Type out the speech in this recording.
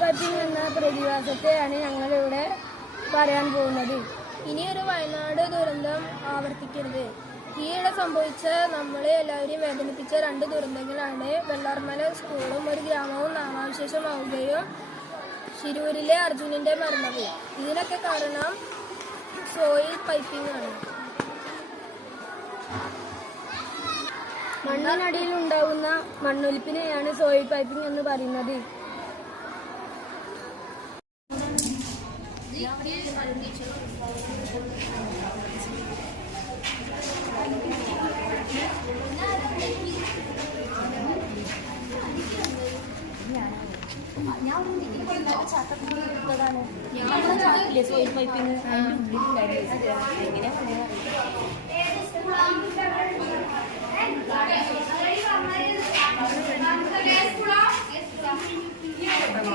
Piping എന്ന പ്രതിഭാസത്തെയാണ് ഞങ്ങളിവിടെ പറയാൻ പോകുന്നത്. ഇനിയൊരു വയനാട് ദുരന്തം ആവർത്തിക്കരുത്. ഈയിടെ സംഭവിച്ച നമ്മളെ എല്ലാവരെയും വേദനിപ്പിച്ച 2 ദുരന്തങ്ങളാണ് വെള്ളാർമല സ്കൂളും ഒരു ഗ്രാമവും നാമാവശേഷമാവുകയും ശിരൂരിലെ അർജുനന്റെ മരണവും. ഇതിനൊക്കെ കാരണം സോയിൽ പൈപ്പിംഗ് ആണ്. മണ്ണിനടിയിൽ ഉണ്ടാകുന്ന മണ്ണൊലിപ്പിനെയാണ് സോയിൽ പൈപ്പിംഗ് എന്ന് പറയുന്നത്. സോയിൽ പൈപ്പിംഗ് അതിൻ്റെ ഉള്ളിലുണ്ടായിരുന്നു.